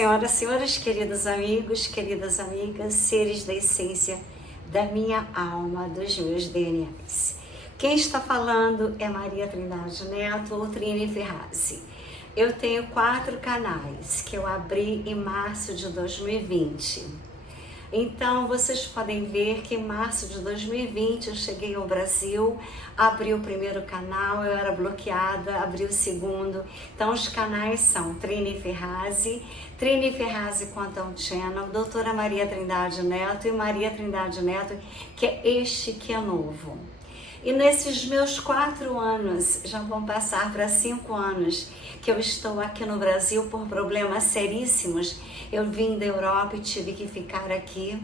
senhoras, senhores, queridos amigos, queridas amigas, seres da essência da minha alma, dos meus DNAs. Quem está falando é Maria Trindade Neto ou Trini Ferrazzi. Eu tenho 4 canais que eu abri em março de 2020. Então, vocês podem ver que em março de 2020 eu cheguei ao Brasil, abri o primeiro canal, eu era bloqueada, abri o segundo. Então, os canais são Trini Ferrazzi Quantum Channel, Doutora Maria Trindade Neto e Maria Trindade Neto, que é este que é novo. E nesses meus 4 anos, já vão passar para 5 anos, que eu estou aqui no Brasil por problemas seríssimos. Eu vim da Europa e tive que ficar aqui.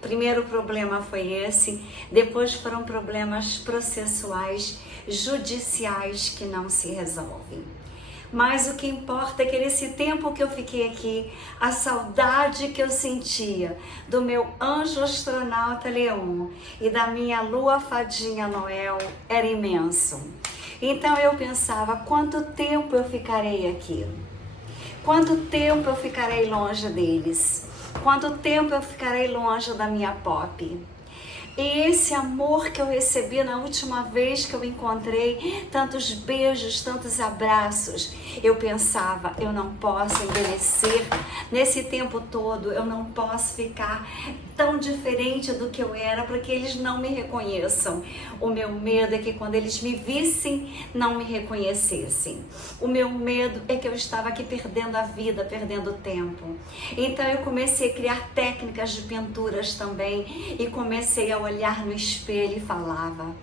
Primeiro problema foi esse, depois foram problemas processuais, judiciais que não se resolvem. Mas o que importa é que nesse tempo que eu fiquei aqui, a saudade que eu sentia do meu anjo astronauta Leon e da minha lua fadinha Noel era imenso. Então eu pensava, quanto tempo eu ficarei aqui? Quanto tempo eu ficarei longe deles? Quanto tempo eu ficarei longe da minha Pop? E esse amor que eu recebi na última vez que eu encontrei, tantos beijos, tantos abraços, eu pensava, eu não posso envelhecer nesse tempo todo, eu não posso ficar tão diferente do que eu era, para que eles não me reconheçam. O meu medo é que quando eles me vissem, não me reconhecessem. O meu medo é que eu estava aqui perdendo a vida, perdendo o tempo. Então eu comecei a criar técnicas de pinturas também e comecei a olhar no espelho e falava,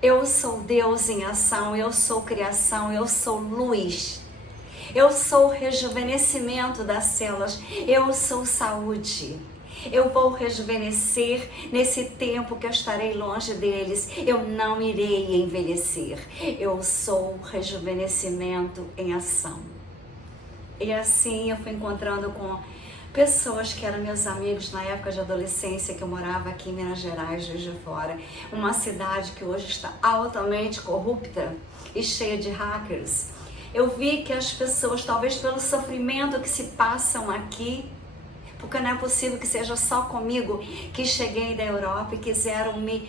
eu sou Deus em ação, eu sou criação, eu sou luz, eu sou o rejuvenescimento das células, eu sou saúde. Eu vou rejuvenescer nesse tempo que eu estarei longe deles. Eu não irei envelhecer. Eu sou o rejuvenescimento em ação. E assim eu fui encontrando com pessoas que eram meus amigos na época de adolescência, que eu morava aqui em Minas Gerais, Juiz de Fora, uma cidade que hoje está altamente corrupta e cheia de hackers. Eu vi que as pessoas, talvez pelo sofrimento que se passam aqui, porque não é possível que seja só comigo que cheguei da Europa e quiseram me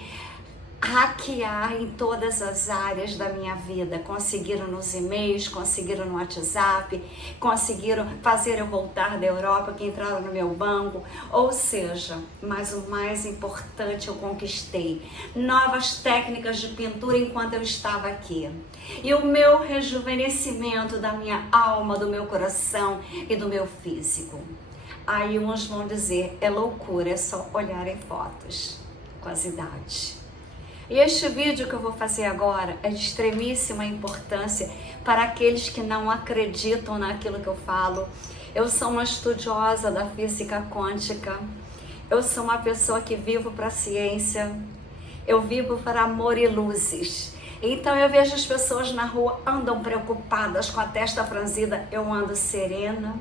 hackear em todas as áreas da minha vida. Conseguiram nos e-mails, conseguiram no WhatsApp, conseguiram fazer eu voltar da Europa, que entraram no meu banco. Ou seja, mas o mais importante eu conquistei. Novas técnicas de pintura enquanto eu estava aqui. E o meu rejuvenescimento da minha alma, do meu coração e do meu físico. Aí uns vão dizer, é loucura, é só olhar em fotos com as idades. E este vídeo que eu vou fazer agora é de extremíssima importância para aqueles que não acreditam naquilo que eu falo. Eu sou uma estudiosa da física quântica, eu sou uma pessoa que vivo para a ciência, eu vivo para amor e luzes. Então eu vejo as pessoas na rua, andam preocupadas com a testa franzida, eu ando serena,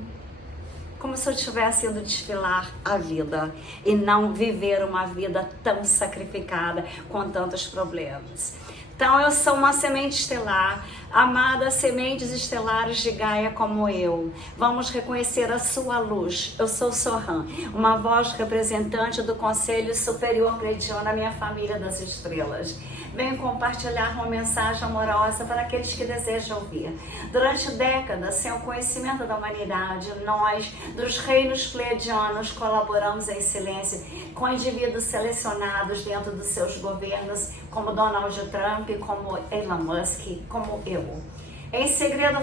como se eu estivesse indo desfilar a vida e não viver uma vida tão sacrificada com tantos problemas. Então eu sou uma semente estelar, amada sementes estelares de Gaia como eu. Vamos reconhecer a sua luz. Eu sou Sohan, uma voz representante do Conselho Superior Pleiadiano da minha família das estrelas. Venho compartilhar uma mensagem amorosa para aqueles que desejam ouvir. Durante décadas, sem o conhecimento da humanidade, nós, dos reinos pleiadianos, colaboramos em silêncio com indivíduos selecionados dentro dos seus governos, como Donald Trump, como Elon Musk, como eu. Em segredo,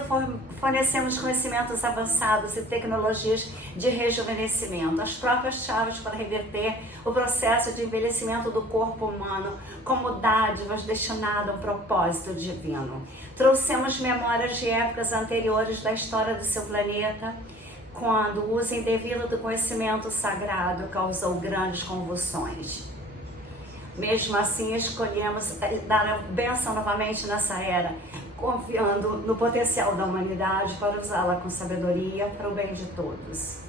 fornecemos conhecimentos avançados e tecnologias de rejuvenescimento, as próprias chaves para reverter o processo de envelhecimento do corpo humano como dádivas destinadas a um propósito divino. Trouxemos memórias de épocas anteriores da história do seu planeta, quando o uso indevido do conhecimento sagrado causou grandes convulsões. Mesmo assim, escolhemos dar a bênção novamente nessa era, confiando no potencial da humanidade para usá-la com sabedoria para o bem de todos.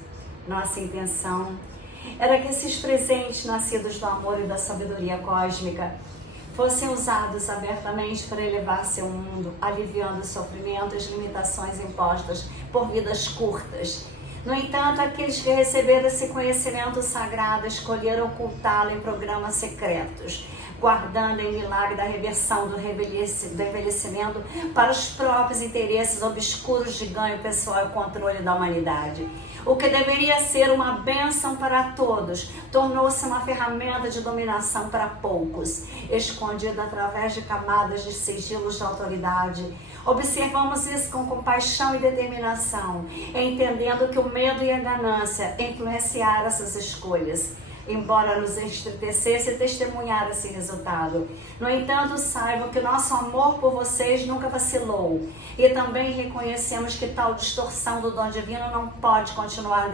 Nossa intenção era que esses presentes nascidos do amor e da sabedoria cósmica fossem usados abertamente para elevar seu mundo, aliviando os sofrimentos e limitações impostas por vidas curtas, No entanto, aqueles que receberam esse conhecimento sagrado escolheram ocultá-lo em programas secretos, guardando em milagre da reversão do envelhecimento para os próprios interesses obscuros de ganho pessoal e controle da humanidade. O que deveria ser uma bênção para todos, tornou-se uma ferramenta de dominação para poucos, escondida através de camadas de sigilos de autoridade. Observamos isso com compaixão e determinação, entendendo que o medo e a ganância influenciaram essas escolhas, embora nos entristecesse testemunhar esse resultado. No entanto, saibam que o nosso amor por vocês nunca vacilou, e também reconhecemos que tal distorção do dom divino não pode continuar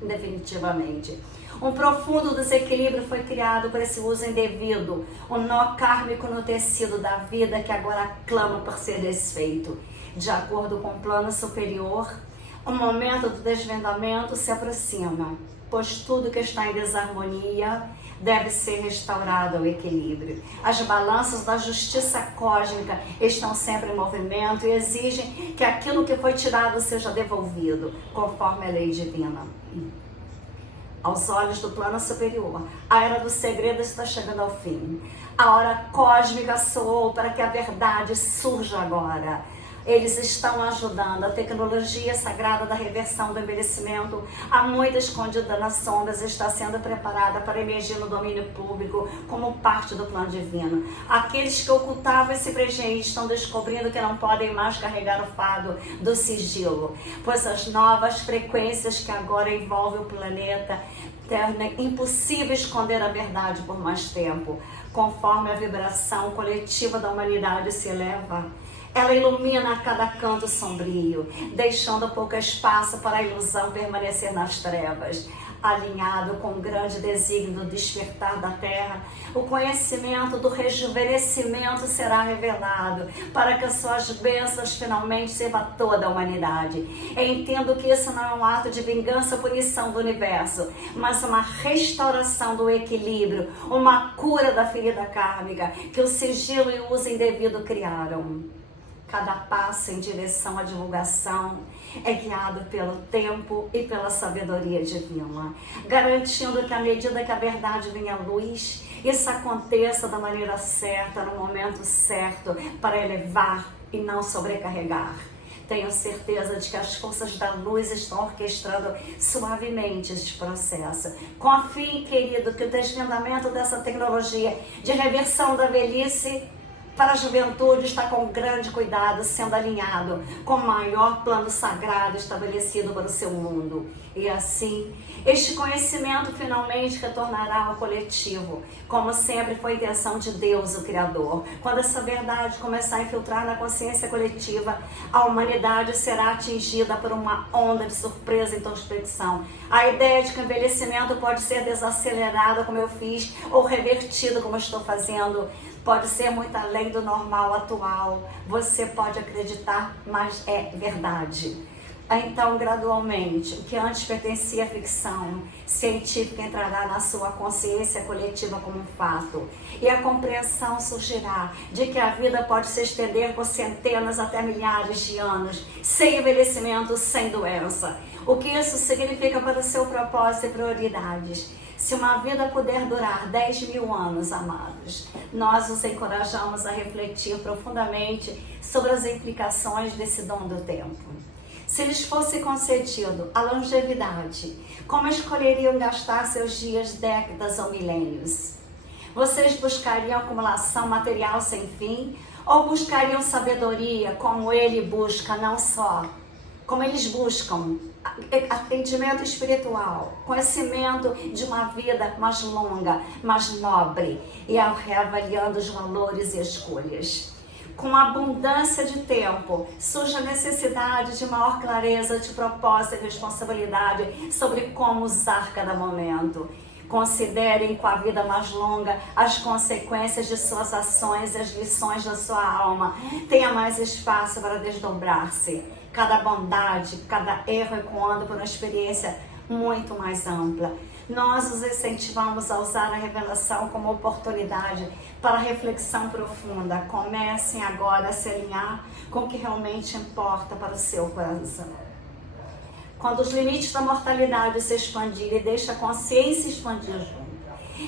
definitivamente. Um profundo desequilíbrio foi criado por esse uso indevido, um nó kármico no tecido da vida que agora clama por ser desfeito. De acordo com o plano superior, o momento do desvendamento se aproxima, pois tudo que está em desarmonia deve ser restaurado ao equilíbrio. As balanças da justiça cósmica estão sempre em movimento e exigem que aquilo que foi tirado seja devolvido, conforme a lei divina. Aos olhos do plano superior, a era do segredo está chegando ao fim. A hora cósmica soou para que a verdade surja agora. Eles estão ajudando a tecnologia sagrada da reversão do envelhecimento, há muito escondida nas sombras, está sendo preparada para emergir no domínio público como parte do plano divino. Aqueles que ocultavam esse presente estão descobrindo que não podem mais carregar o fardo do sigilo, pois as novas frequências que agora envolvem o planeta tornam impossível esconder a verdade por mais tempo. Conforme a vibração coletiva da humanidade se eleva, ela ilumina cada canto sombrio, deixando pouco espaço para a ilusão permanecer nas trevas. Alinhado com o grande desígnio do despertar da Terra, o conhecimento do rejuvenescimento será revelado, para que as suas bênçãos finalmente sirvam a toda a humanidade. Entendo que isso não é um ato de vingança ou punição do universo, mas uma restauração do equilíbrio, uma cura da ferida kármica que o sigilo e o uso indevido criaram. Cada passo em direção à divulgação é guiado pelo tempo e pela sabedoria divina, garantindo que à medida que a verdade venha à luz, isso aconteça da maneira certa, no momento certo, para elevar e não sobrecarregar. Tenho certeza de que as forças da luz estão orquestrando suavemente este processo. Confie, querido, que o desvendamento dessa tecnologia de reversão da velhice para a juventude está com grande cuidado, sendo alinhado com o maior plano sagrado estabelecido para o seu mundo. E assim, este conhecimento finalmente retornará ao coletivo, como sempre foi a intenção de Deus, o Criador. Quando essa verdade começar a infiltrar na consciência coletiva, a humanidade será atingida por uma onda de surpresa e introspecção. A ideia de que o envelhecimento pode ser desacelerado, como eu fiz, ou revertido, como eu estou fazendo, pode ser muito além do normal atual. Você pode acreditar, mas é verdade. Então, gradualmente, o que antes pertencia à ficção científica entrará na sua consciência coletiva como um fato. E a compreensão surgirá de que a vida pode se estender por centenas até milhares de anos, sem envelhecimento, sem doença. O que isso significa para o seu propósito e prioridades? Se uma vida puder durar 10.000 anos, amados, nós os encorajamos a refletir profundamente sobre as implicações desse dom do tempo. Se lhes fosse concedido a longevidade, como escolheriam gastar seus dias, décadas ou milênios? Vocês buscariam acumulação material sem fim ou buscariam sabedoria como ele busca, não só, como eles buscam atendimento espiritual, conhecimento de uma vida mais longa, mais nobre e reavaliando os valores e escolhas. Com a abundância de tempo, surge a necessidade de maior clareza de propósito e responsabilidade sobre como usar cada momento. Considerem com a vida mais longa as consequências de suas ações e as lições da sua alma. Tenha mais espaço para desdobrar-se. Cada bondade, cada erro ecoando por uma experiência muito mais ampla. Nós os incentivamos a usar a revelação como oportunidade para reflexão profunda. Comecem agora a se alinhar com o que realmente importa para o seu coração. Quando os limites da mortalidade se expandirem, deixa a consciência expandir junto.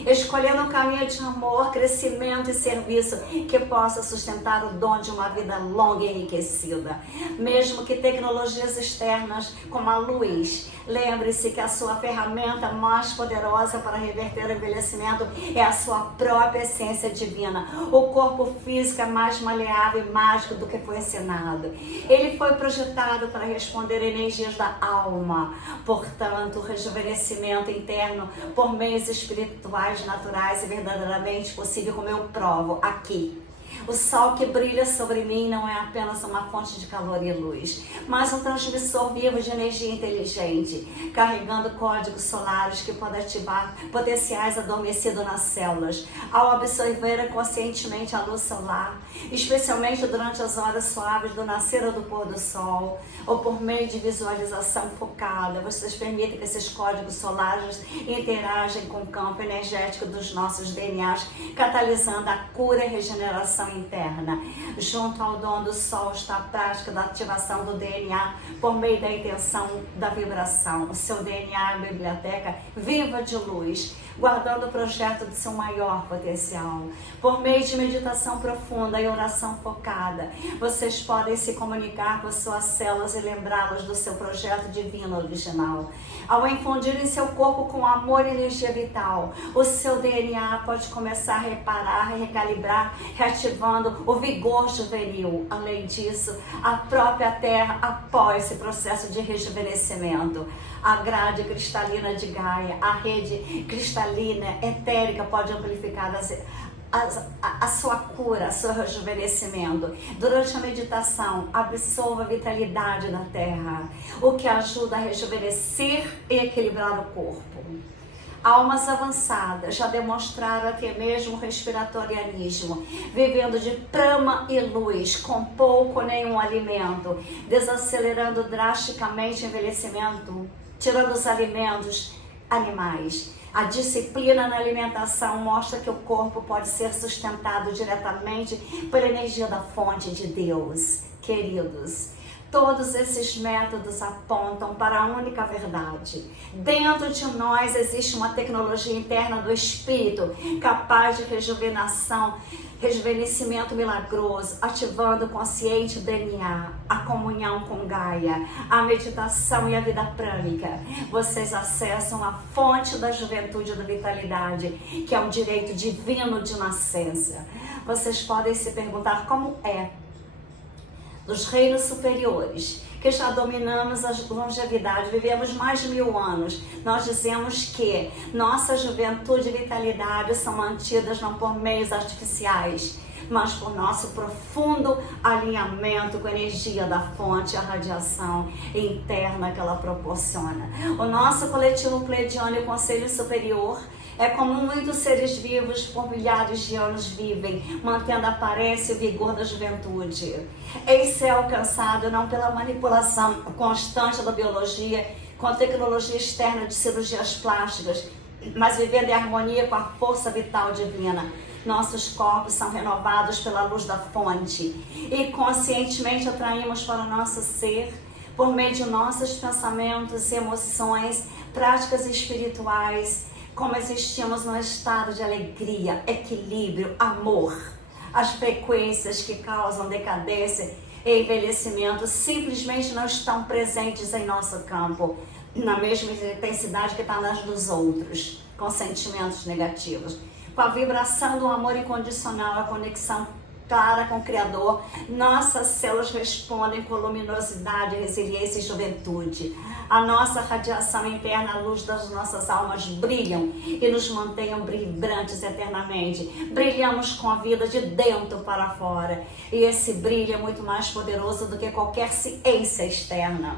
Escolhendo um caminho de amor, crescimento e serviço que possa sustentar o dom de uma vida longa e enriquecida. Mesmo que tecnologias externas como a luz, lembre-se que a sua ferramenta mais poderosa para reverter o envelhecimento é a sua própria essência divina. O corpo físico é mais maleável e mágico do que foi ensinado. Ele foi projetado para responder energias da alma. Portanto, o rejuvenescimento interno por meios espirituais naturais e verdadeiramente possível, como eu provo aqui. O sol que brilha sobre mim não é apenas uma fonte de calor e luz, mas um transmissor vivo de energia inteligente, carregando códigos solares que podem ativar potenciais adormecidos nas células. Ao absorver conscientemente a luz solar, especialmente durante as horas suaves do nascer ou do pôr do sol, ou por meio de visualização focada, vocês permitem que esses códigos solares interagem com o campo energético dos nossos DNAs, catalisando a cura e regeneração interna. Junto ao dom do sol está a prática da ativação do DNA por meio da intenção da vibração. O seu DNA é a biblioteca viva de luz, guardando o projeto de seu maior potencial. Por meio de meditação profunda e oração focada, vocês podem se comunicar com suas células e lembrá-las do seu projeto divino original. Ao infundir em seu corpo com amor e energia vital, o seu DNA pode começar a reparar e recalibrar, reativando o vigor juvenil. Além disso, a própria Terra apoia esse processo de rejuvenescimento. A grade cristalina de Gaia, a rede cristalina etérica pode amplificar a sua cura, seu rejuvenescimento. Durante a meditação, absorva a vitalidade da Terra, o que ajuda a rejuvenescer e equilibrar o corpo. Almas avançadas já demonstraram até mesmo respiratorianismo, vivendo de prana e luz, com pouco ou nenhum alimento, desacelerando drasticamente o envelhecimento, tirando os alimentos animais. A disciplina na alimentação mostra que o corpo pode ser sustentado diretamente pela energia da fonte de Deus. Queridos, todos esses métodos apontam para a única verdade. Dentro de nós existe uma tecnologia interna do espírito capaz de rejuvenescimento milagroso, ativando o consciente DNA, a comunhão com Gaia, a meditação e a vida prânica. Vocês acessam a fonte da juventude e da vitalidade, que é um direito divino de nascença. Vocês podem se perguntar como é dos reinos superiores, que já dominamos a longevidade, vivemos mais de 1000 anos. Nós dizemos que nossa juventude e vitalidade são mantidas não por meios artificiais, mas por nosso profundo alinhamento com a energia da fonte, a radiação interna que ela proporciona. O nosso coletivo pleidiano e o Conselho Superior é como muitos seres vivos por milhares de anos vivem, mantendo a aparência e o vigor da juventude. Isso é alcançado não pela manipulação constante da biologia, com tecnologia externa de cirurgias plásticas, mas vivendo em harmonia com a força vital divina. Nossos corpos são renovados pela luz da fonte e conscientemente atraímos para o nosso ser, por meio de nossos pensamentos, emoções, práticas espirituais, como existimos num estado de alegria, equilíbrio, amor. As frequências que causam decadência e envelhecimento simplesmente não estão presentes em nosso campo, na mesma intensidade que está nas dos outros, com sentimentos negativos. Com a vibração do amor incondicional, a conexão clara com o Criador, nossas células respondem com luminosidade, resiliência e juventude. A nossa radiação interna, a luz das nossas almas brilham e nos mantenham vibrantes eternamente. Brilhamos com a vida de dentro para fora. E esse brilho é muito mais poderoso do que qualquer ciência externa.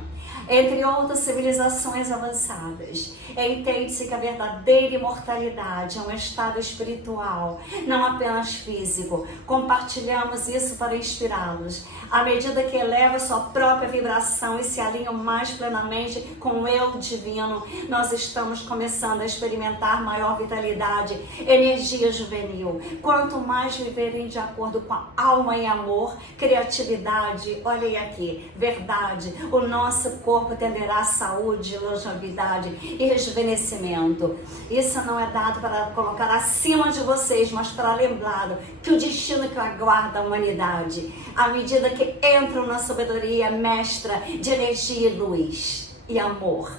Entre outras civilizações avançadas, entende-se que a verdadeira imortalidade é um estado espiritual, não apenas físico. Compartilhamos isso para inspirá-los. À medida que eleva sua própria vibração e se alinham mais plenamente com o eu divino, nós estamos começando a experimentar maior vitalidade, energia juvenil. Quanto mais viverem de acordo com a alma e amor, criatividade, olhem aqui, verdade, o nosso corpo corpo tenderá à saúde, longevidade e rejuvenescimento. Isso não é dado para colocar acima de vocês, mas para lembrá-lo que o destino que aguarda a humanidade, à medida que entram na sabedoria mestra de energia e luz e amor,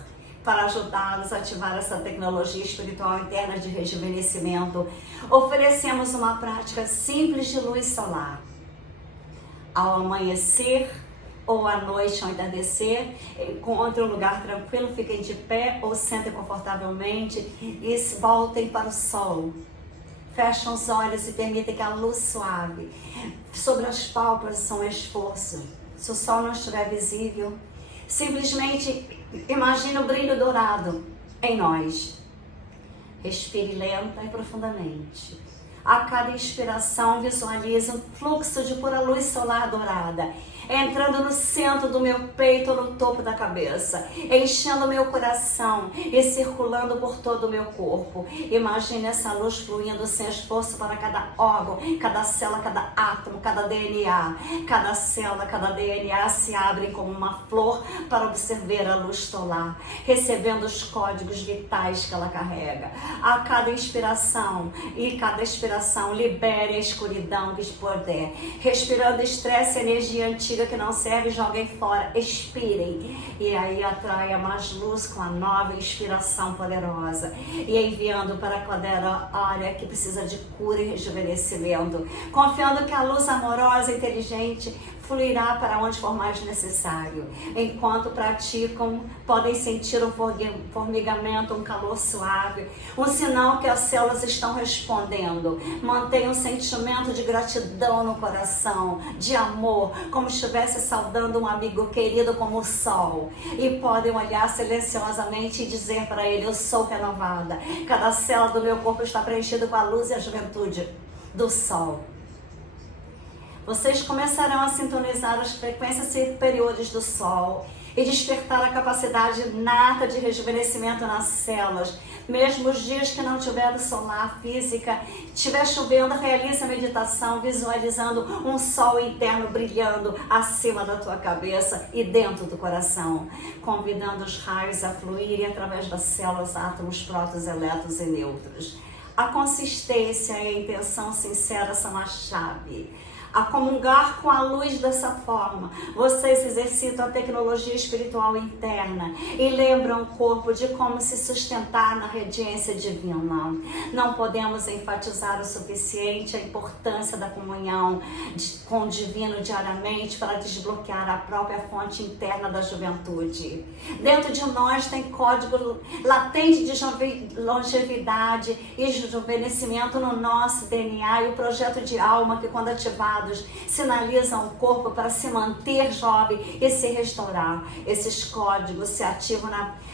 para ajudá-los a ativar essa tecnologia espiritual interna de rejuvenescimento, oferecemos uma prática simples de luz solar. Ao amanhecer ou à noite, ao entardecer, encontre um lugar tranquilo, fiquem de pé ou sentem confortavelmente e se voltem para o sol. Fechem os olhos e permitem que a luz suave sobre as pálpebras faça um esforço. Se o sol não estiver visível, simplesmente imagine o brilho dourado em nós. Respire lenta e profundamente. A cada inspiração, visualize um fluxo de pura luz solar dourada, entrando no centro do meu peito, no topo da cabeça, enchendo meu coração e circulando por todo o meu corpo. Imagine essa luz fluindo sem esforço para cada órgão, cada célula, cada átomo, cada DNA. Cada célula, cada DNA se abrem como uma flor para observar a luz solar, recebendo os códigos vitais que ela carrega. A cada inspiração e cada expiração, libere a escuridão que puder. Respirando estresse e energia antiga que não serve, joguem fora, expirem. E aí atraia mais luz com a nova inspiração poderosa. E enviando para cada área que precisa de cura e rejuvenescimento. Confiando que a luz amorosa e inteligente fluirá para onde for mais necessário. Enquanto praticam, podem sentir um formigamento, um calor suave, um sinal que as células estão respondendo. Mantenha um sentimento de gratidão no coração, de amor, como estivesse saudando um amigo querido como o sol. E podem olhar silenciosamente e dizer para ele: eu sou renovada. Cada célula do meu corpo está preenchida com a luz e a juventude do sol. Vocês começarão a sintonizar as frequências superiores do Sol e despertar a capacidade inata de rejuvenescimento nas células. Mesmo os dias que não tiver solar física, estiver chovendo, realize a meditação visualizando um sol interno brilhando acima da tua cabeça e dentro do coração, convidando os raios a fluírem através das células, átomos, prótons, elétrons e nêutrons. A consistência e a intenção sincera são a chave. A comungar com a luz dessa forma, vocês exercitam a tecnologia espiritual interna e lembram o corpo de como se sustentar na radiância divina. Não podemos enfatizar o suficiente a importância da comunhão com o divino diariamente para desbloquear a própria fonte interna da juventude. Dentro de nós tem código latente de longevidade e rejuvenescimento no nosso DNA e o projeto de alma que, quando ativado, sinalizam o corpo para se manter jovem e se restaurar. Esses códigos se ativam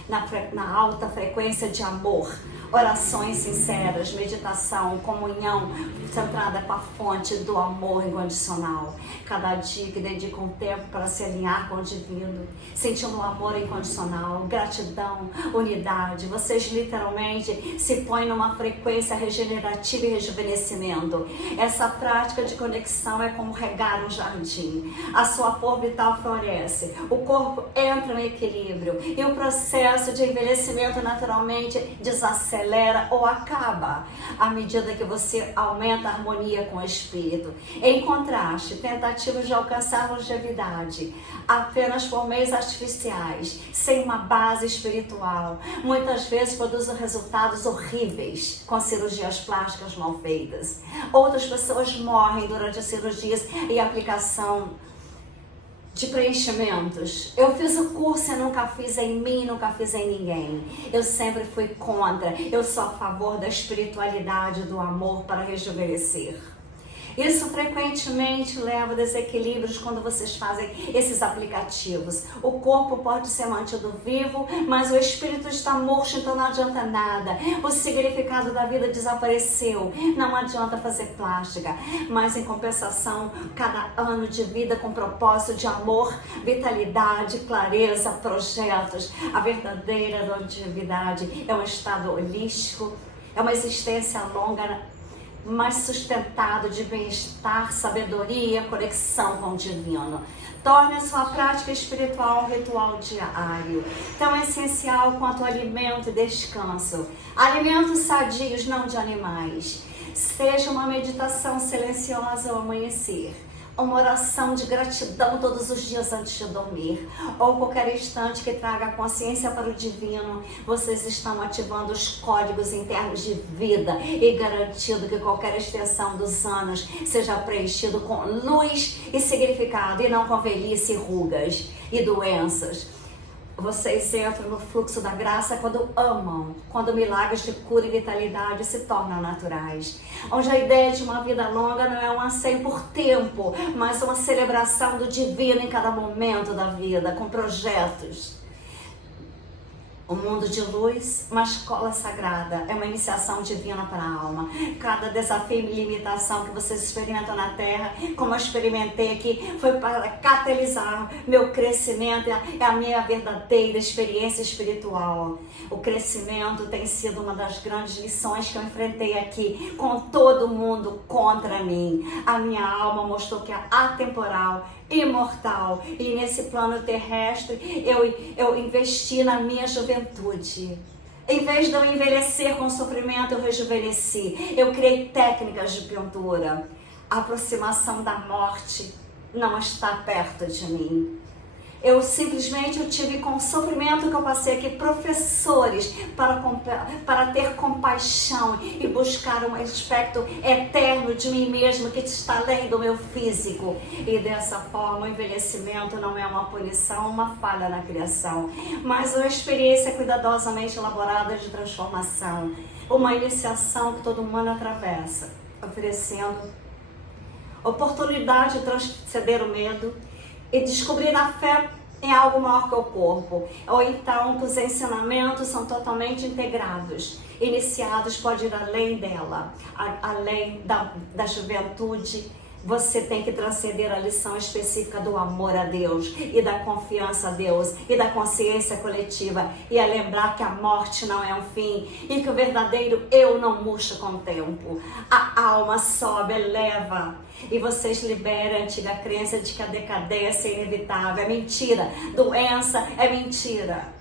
na alta frequência de amor, orações sinceras, meditação, comunhão centrada com a fonte do amor incondicional. Cada dia que dedica um tempo para se alinhar com o divino, sentindo o amor incondicional, gratidão, unidade, vocês literalmente se põem numa frequência regenerativa e rejuvenescimento. Essa prática de conexão é como regar um jardim. A sua flor vital floresce, o corpo entra em equilíbrio e o processo de envelhecimento naturalmente desacelera ou acaba à medida que você aumenta a harmonia com o espírito. Em contraste, tentativas de alcançar longevidade apenas por meios artificiais, sem uma base espiritual, muitas vezes produzem resultados horríveis com cirurgias plásticas mal feitas. Outras pessoas morrem durante as cirurgias e aplicação de preenchimentos. Eu fiz o curso e nunca fiz em mim, nunca fiz em ninguém. Eu sempre fui contra. Eu sou a favor da espiritualidade, do amor para rejuvenescer. Isso frequentemente leva a desequilíbrios quando vocês fazem esses aplicativos. O corpo pode ser mantido vivo, mas o espírito está murcho, então não adianta nada. O significado da vida desapareceu. Não adianta fazer plástica. Mas em compensação, cada ano de vida com propósito de amor, vitalidade, clareza, projetos. A verdadeira longevidade é um estado holístico, é uma existência longa, mais sustentado de bem-estar, sabedoria, conexão com o divino. Torne a sua prática espiritual um ritual diário, tão essencial quanto o alimento e descanso. Alimentos sadios, não de animais. Seja uma meditação silenciosa ao amanhecer, uma oração de gratidão todos os dias antes de dormir, ou qualquer instante que traga consciência para o divino. Vocês estão ativando os códigos internos de vida e garantindo que qualquer extensão dos anos seja preenchido com luz e significado, e não com velhice, rugas e doenças. Vocês entram no fluxo da graça quando amam, quando milagres de cura e vitalidade se tornam naturais. Onde a ideia de uma vida longa não é um anseio por tempo, mas uma celebração do divino em cada momento da vida, com projetos. O mundo de luz, uma escola sagrada, é uma iniciação divina para a alma. Cada desafio e limitação que vocês experimentam na Terra, como eu experimentei aqui, foi para catalisar meu crescimento, é a minha verdadeira experiência espiritual. O crescimento tem sido uma das grandes lições que eu enfrentei aqui, com todo mundo contra mim. A minha alma mostrou que é atemporal, imortal, e nesse plano terrestre eu investi na minha juventude. Em vez de eu envelhecer com sofrimento, eu rejuvenesci. Eu criei técnicas de pintura. A aproximação da morte não está perto de mim. Eu tive com o sofrimento que eu passei aqui, professores para ter compaixão e buscar um aspecto eterno de mim mesmo que está além do meu físico. E dessa forma o envelhecimento não é uma punição, uma falha na criação, mas uma experiência cuidadosamente elaborada de transformação. Uma iniciação que todo humano atravessa, oferecendo oportunidade de transcender o medo e descobrir a fé em algo maior que o corpo, ou então que os ensinamentos são totalmente integrados. Iniciados pode ir além dela, além da juventude. Você tem que transcender a lição específica do amor a Deus e da confiança a Deus e da consciência coletiva, e a lembrar que a morte não é um fim e que o verdadeiro eu não murcha com o tempo. A alma sobe, eleva, e vocês liberam a antiga crença de que a decadência é inevitável. É mentira. Doença é mentira.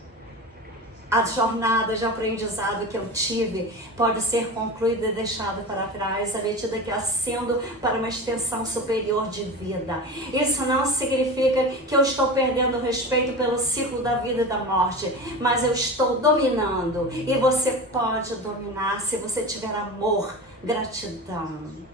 A jornada de aprendizado que eu tive pode ser concluída e deixada para trás à medida que ascendo para uma extensão superior de vida. Isso não significa que eu estou perdendo o respeito pelo ciclo da vida e da morte, mas eu estou dominando, e você pode dominar se você tiver amor, gratidão.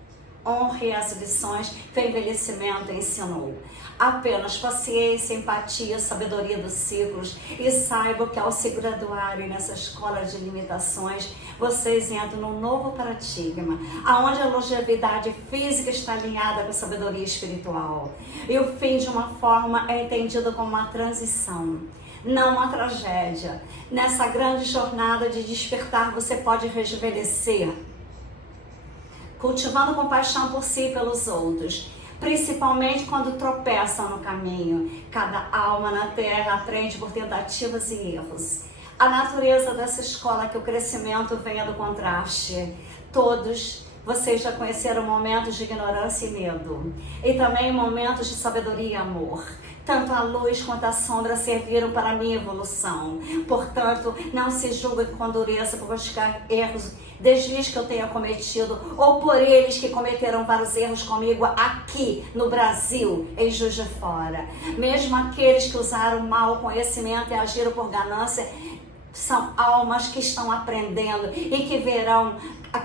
Honre as lições que o envelhecimento ensinou. Apenas paciência, empatia, sabedoria dos ciclos, e saiba que ao se graduarem nessa escola de limitações, vocês entram num novo paradigma, onde a longevidade física está alinhada com a sabedoria espiritual. E o fim, de uma forma, é entendido como uma transição, não uma tragédia. Nessa grande jornada de despertar, você pode rejuvenescer, cultivando compaixão por si e pelos outros, principalmente quando tropeçam no caminho. Cada alma na Terra aprende por tentativas e erros. A natureza dessa escola é que o crescimento venha do contraste. Todos vocês já conheceram momentos de ignorância e medo, e também momentos de sabedoria e amor. Tanto a luz quanto a sombra serviram para a minha evolução. Portanto, não se julgue com dureza por buscar erros, desvios que eu tenha cometido, ou por eles que cometeram vários erros comigo aqui no Brasil, em Juiz de Fora. Mesmo aqueles que usaram mau conhecimento e agiram por ganância, são almas que estão aprendendo e que verão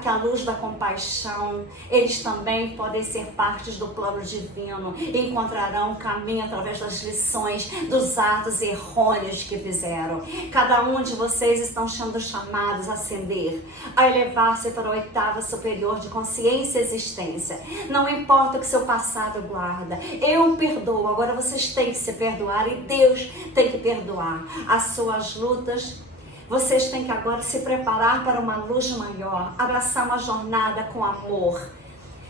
que a luz da compaixão, eles também podem ser partes do plano divino e encontrarão caminho através das lições, dos atos errôneos que fizeram. Cada um de vocês estão sendo chamados a ascender, a elevar-se para a oitava superior de consciência e existência. Não importa o que seu passado guarda, eu perdoo. Agora vocês têm que se perdoar, e Deus tem que perdoar as suas lutas. Vocês têm que agora se preparar para uma luz maior, abraçar uma jornada com amor,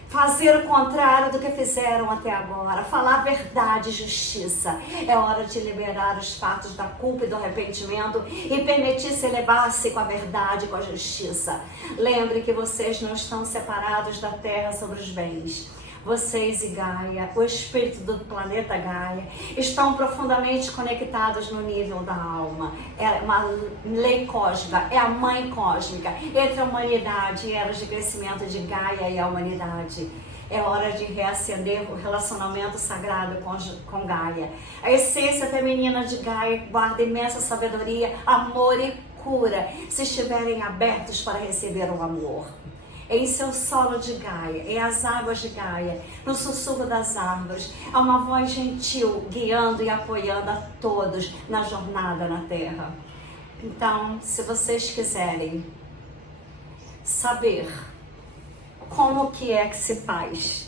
fazer o contrário do que fizeram até agora, falar verdade e justiça. É hora de liberar os fatos da culpa e do arrependimento e permitir-se elevar-se com a verdade e com a justiça. Lembre que vocês não estão separados da terra sobre os bens. Vocês e Gaia, o espírito do planeta Gaia, estão profundamente conectados no nível da alma. É uma lei cósmica, é a mãe cósmica entre a humanidade e eras de crescimento de Gaia e a humanidade. É hora de reacender o relacionamento sagrado com Gaia. A essência feminina de Gaia guarda imensa sabedoria, amor e cura, se estiverem abertos para receber o amor. Em seu solo de Gaia, em as águas de Gaia, no sussurro das árvores, há uma voz gentil guiando e apoiando a todos na jornada na Terra. Então, se vocês quiserem saber como que é que se faz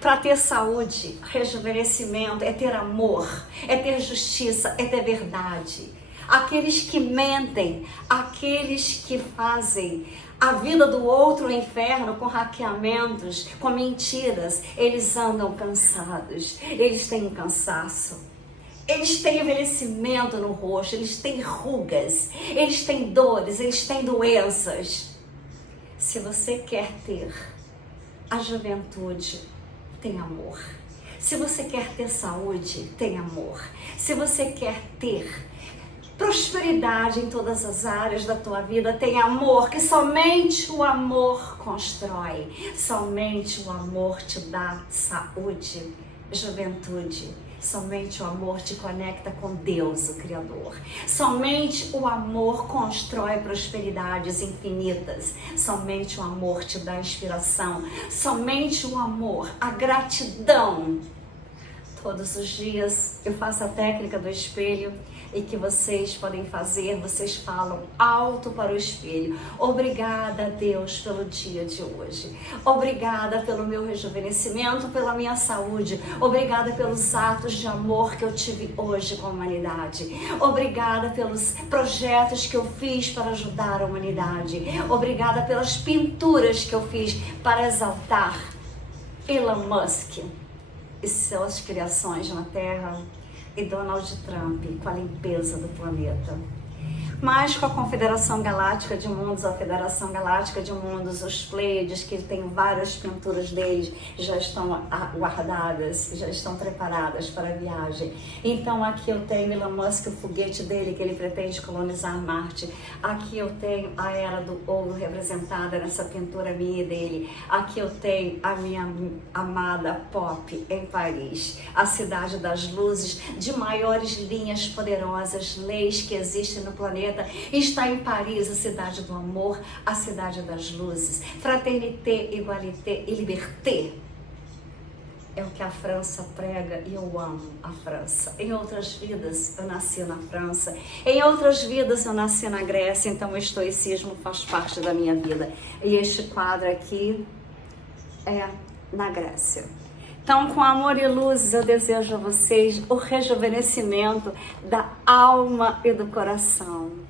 para ter saúde, rejuvenescimento, é ter amor, é ter justiça, é ter verdade. Aqueles que mentem, aqueles que fazem a vida do outro o inferno com hackeamentos, com mentiras, eles andam cansados, eles têm um cansaço. Eles têm envelhecimento no rosto, eles têm rugas, eles têm dores, eles têm doenças. Se você quer ter a juventude, tem amor. Se você quer ter saúde, tem amor. Se você quer ter prosperidade em todas as áreas da tua vida, tem amor, que somente o amor constrói. Somente o amor te dá saúde, juventude. Somente o amor te conecta com Deus, o Criador. Somente o amor constrói prosperidades infinitas. Somente o amor te dá inspiração. Somente o amor, a gratidão. Todos os dias eu faço a técnica do espelho e que vocês podem fazer, vocês falam alto para o espelho. Obrigada a Deus pelo dia de hoje. Obrigada pelo meu rejuvenescimento, pela minha saúde. Obrigada pelos atos de amor que eu tive hoje com a humanidade. Obrigada pelos projetos que eu fiz para ajudar a humanidade. Obrigada pelas pinturas que eu fiz para exaltar Elon Musk e suas criações na Terra, e Donald Trump com a limpeza do planeta. Mas com a Confederação Galáctica de Mundos, a Federação Galáctica de Mundos, os Pleiades, que tem várias pinturas deles, já estão guardadas, já estão preparadas para a viagem. Então aqui eu tenho Elon Musk, o foguete dele, que ele pretende colonizar Marte. Aqui eu tenho a Era do Ouro representada nessa pintura minha e dele. Aqui eu tenho a minha amada Pop em Paris, a cidade das luzes, de maiores linhas poderosas, leis que existem no planeta. Está em Paris, a cidade do amor, a cidade das luzes. Fraternité, égalité e liberté. É o que a França prega e eu amo a França. Em outras vidas eu nasci na França, em outras vidas eu nasci na Grécia, então o estoicismo faz parte da minha vida. E este quadro aqui é na Grécia. Então, com amor e luz, eu desejo a vocês o rejuvenescimento da alma e do coração.